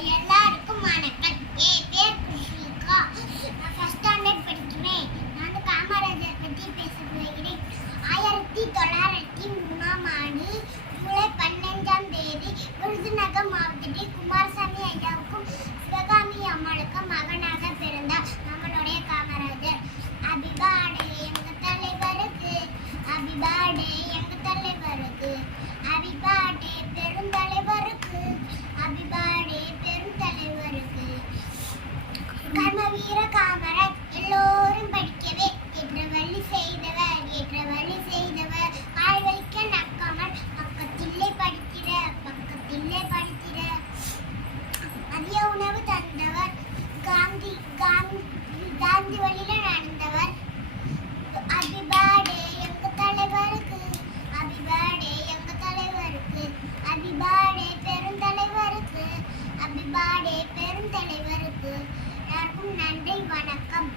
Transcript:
எல்லாருக்கும் வணக்கம். என் பேர் கிருஷ்ணிகா. நான் ஃபர்ஸ்ட் ஸ்டாண்டர்ட் படிக்கிறேன். நான் காமராஜர் பற்றி பேச போகிறேன். 1903ஆம் ஆண்டு ஜூலை 15ஆம் தேதி விருதுநகர் மாவட்டத்தில் குமாரசாமி ஐயாவுக்கும் சிவகாமி அம்மாளுக்கும் மகனாக பிறந்தார் நம்மளுடைய காமராஜர். ஹேப்பி பர்த்டே எங்க தலைவருக்கு, ஹேப்பி பர்த்டே எங்க தலைவருக்கு, ஹேப்பி பர்த்டே பெருந்தலைவருக்கு, ஹேப்பி பர்த்டே பெருந்தலைவருக்கு. கர்மவீர காமராஜ் எல்லோரும் படிக்கவே ஏற்ற வழி செய்தவர், ஏற்ற வழி செய்தவர். வாழ்வழிக்க நக்காமல் பக்கத்திலே படிக்கிற, பக்கத்திலே படிக்கிற. மதிய உணவு தந்தவர், காந்தி காந்தி வழியில நடந்தவர். ஹேப்பி பர்த்டே எங்க தலைவருக்கு, ஹேப்பி பர்த்டே எங்க தலைவருக்கு, ஹேப்பி பர்த்டே பெருந்தலைவருக்கு, ஹேப்பி பர்த்டே பெருந்தலைவருக்கு. எல்லாருக்கும் நன்றி, வணக்கம்.